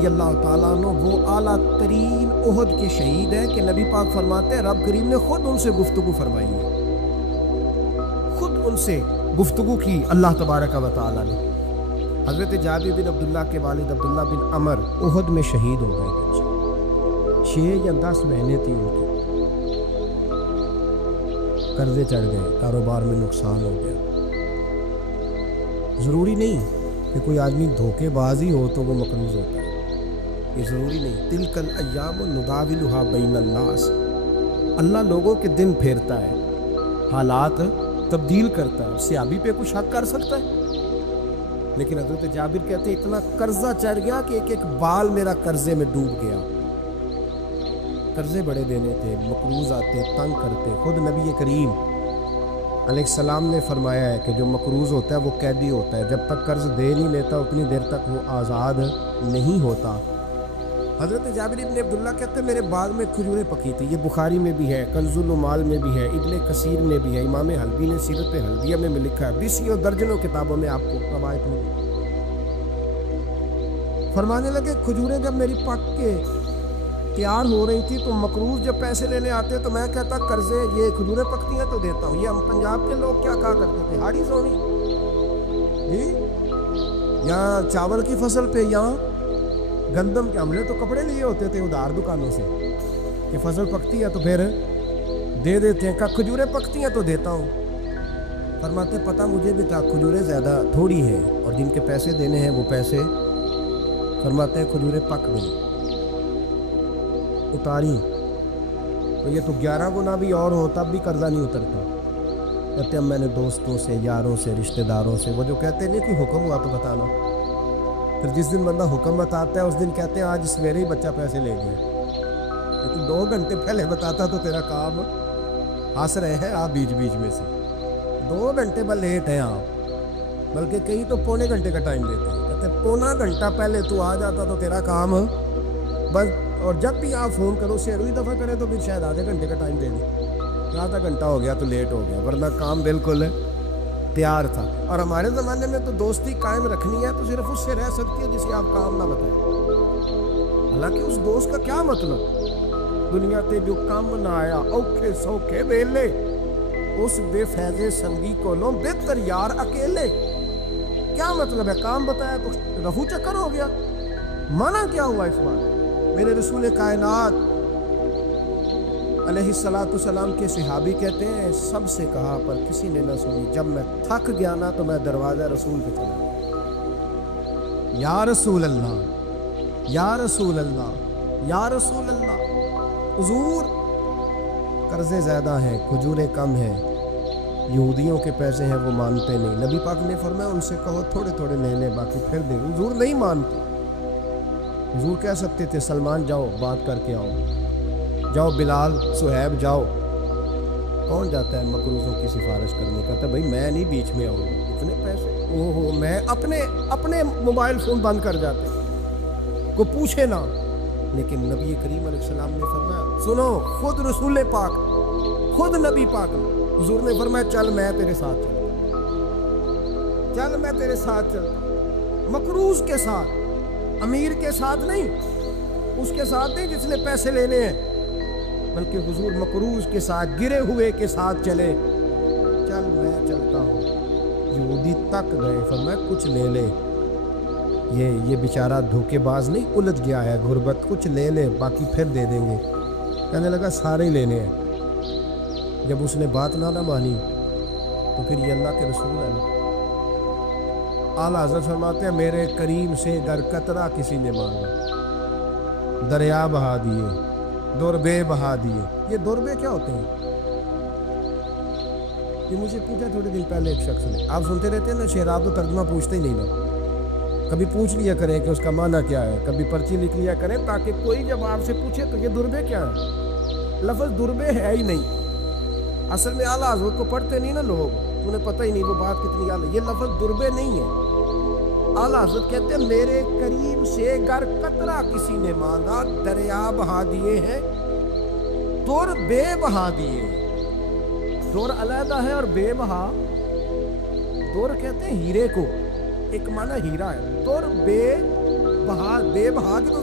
رضی اللہ تعالیٰ عنہ وہ اعلیٰ ترین احد کے شہید ہیں کہ نبی پاک فرماتے ہیں رب کریم نے خود ان سے گفتگو فرمائی ہے، خود ان سے گفتگو کی اللہ تبارک و تعالیٰ نے۔ حضرت جابر بن عبداللہ کے والد عبداللہ بن عمر احد میں شہید ہو گئے تھے، 6 یا 10 مہینے تھی ان کی، قرضے چڑھ گئے، کاروبار میں نقصان ہو گیا۔ ضروری نہیں کہ کوئی آدمی دھوکے بازی ہو تو وہ مقروض ہوتا ہے، یہ ضروری نہیں۔ تلک الایام نداولھا بین الناس، اللہ لوگوں کے دن پھیرتا ہے، حالات تبدیل کرتا ہے، صحابی پہ کچھ حق کر سکتا ہے؟ لیکن حضرت جابر کہتے ہیں اتنا قرضہ چڑھ گیا کہ ایک ایک بال میرا قرضے میں ڈوب گیا۔ قرضے بڑے دینے تھے، مقروض آتے، تنگ کرتے۔ خود نبی کریم علیہ السلام نے فرمایا ہے کہ جو مقروض ہوتا ہے وہ قیدی ہوتا ہے، جب تک قرض دے نہیں لیتا اتنی دیر تک وہ آزاد نہیں ہوتا۔ حضرت جابر بن عبداللہ کہتے ہیں میرے باغ میں کھجوریں پکی تھی، یہ بخاری میں بھی ہے، کنز العمال میں بھی ہے، ابن کثیر میں بھی ہے، امام حلبی نے سیرت حلبیہ میں لکھا ہے، 20 درجنوں کتابوں میں آپ کو روایت میں۔ فرمانے لگے کھجوریں جب میری پک کے تیار ہو رہی تھی تو مقروض جب پیسے لینے آتے تو میں کہتا قرضے یہ کھجوریں پکتی ہیں تو دیتا ہوں۔ یہ ہم پنجاب کے لوگ کیا کہا کرتے تھے، ہاڑی سونی جی، یہاں چاول کی فصل پہ، یہاں گندم کے، ہم نے تو کپڑے لیے ہوتے تھے ادھار دکانوں سے کہ فصل پکتی ہے تو پھر دے دیتے ہیں، کہ کھجوریں پکتی ہیں تو دیتا ہوں۔ فرماتے پتہ مجھے بھی تھا کھجوریں زیادہ تھوڑی ہیں اور جن کے پیسے دینے ہیں وہ پیسے، فرماتے ہیں کھجوریں پک گئی، اتاری تو یہ تو 11 گنا بھی اور ہو تب بھی قرضہ نہیں اترتا۔ کہتے ہیں میں نے دوستوں سے، یاروں سے، رشتہ داروں سے، وہ جو کہتے ہیں نہیں کوئی حکم ہوا تو بتانا، پھر جس دن بندہ حکم بتاتا ہے اس دن کہتے ہیں آج سویرے ہی بچہ پیسے لے گیا، لیکن 2 گھنٹے پہلے بتاتا تو تیرا کام، ہنس رہے ہیں آپ بیچ بیچ میں سے، 2 گھنٹے بعد لیٹ ہیں آپ، بلکہ کہیں تو پونے گھنٹے کا ٹائم دیتے ہیں، کہتے ہیں پونا گھنٹہ پہلے تو آ جاتا تو تیرا کام بس، اور جب بھی آپ فون کرو 6ویں دفعہ کریں تو پھر شاید آدھے گھنٹے کا ٹائم دے دیں، آدھا گھنٹہ ہو گیا تو لیٹ ہو گیا، ورنہ کام بالکل تیار تھا۔ اور ہمارے زمانے میں تو دوستی قائم رکھنی ہے تو صرف اس سے رہ سکتی ہے جسے آپ کام نہ بتائیں، حالانکہ اس دوست کا کیا مطلب، دنیا تے جو کام نہ آیا اوکھے سوکھے ویلے، اس بے فیض سنگی کولوں بہتر یار اکیلے، کیا مطلب ہے، کام بتایا تو رفو چکر ہو گیا، مانا کیا ہوا اس بات؟ میرے رسول کائنات علیہ السلام کے صحابی کہتے ہیں سب سے کہا پر کسی نے نہ سنی، جب میں تھک گیا نا تو میں دروازہ رسول پہ چلا گیا، یا رسول اللہ، یا رسول اللہ، یا رسول اللہ، حضور قرضے زیادہ ہیں، کھجوریں کم ہیں، یہودیوں کے پیسے ہیں وہ مانتے نہیں، نبی پاک نے فرمایا ان سے کہو تھوڑے تھوڑے لے لیں باقی پھر دیں، حضور نہیں مانتے۔ حضور کہہ سکتے تھے سلمان جاؤ بات کر کے آؤ، جاؤ بلال، صہیب جاؤ، کون جاتا ہے مقروضوں کی سفارش کرنے، کہتا ہے بھائی میں نہیں بیچ میں آؤں گا، اتنے پیسے اوہو، میں اپنے موبائل فون بند کر جاتے کو پوچھے نہ، لیکن نبی کریم علیہ السلام نے فرمایا سنو، خود رسول پاک، خود نبی پاک نے، حضور نے فرمایا چل میں تیرے ساتھ چلتا، چل میں تیرے ساتھ چلتا، مقروض کے ساتھ، امیر کے ساتھ نہیں، اس کے ساتھ نہیں جس نے پیسے لینے ہیں، بلکہ حضور مقروض کے ساتھ، گرے ہوئے کے ساتھ چلے، چل میں چلتا ہوں۔ یہودی تک گئے، فرمایا کچھ لے لے، یہ بیچارہ دھوکے باز نہیں الجھ گیا ہے، غربت، کچھ لے لے باقی پھر دے دیں گے، کہنے لگا سارے ہی لینے ہیں۔ جب اس نے بات نہ مانی تو پھر یہ اللہ کے رسول ہے، اعلیٰ حضرت فرماتے ہیں میرے کریم سے گر قطرہ کسی نے مانگا، دریا بہا دیے، دوربے بہا دیے۔ یہ دوربے کیا ہوتے ہیں؟ یہ مجھے پوچھا تھوڑے دن پہلے ایک شخص نے، آپ سنتے رہتے ہیں نا شعر، آپ تو ترجمہ پوچھتے ہی نہیں نا، کبھی پوچھ لیا کریں کہ اس کا معنی کیا ہے، کبھی پرچی لکھ لیا کریں تاکہ کوئی جب آپ سے پوچھے تو یہ دوربے کیا ہے، لفظ دوربے ہے ہی نہیں، اصل میں اعلیٰ حضرت کو پڑھتے نہیں نا لوگ، انہیں پتہ ہی نہیں وہ بات کتنی اعلیٰ، یہ لفظ دوربے نہیں ہے۔ اعلیٰ حضرت کہتے ہیں میرے کریم سے گر قطرہ کسی نے مانگا، دریا بہا دیے ہیں، دور بے بہا دیے، دور علیحدہ ہے اور بے بہا، دور کہتے ہیں ہیرے کو، ایک معنی ہیرا ہے، دور بے بہا بے بھاگ تو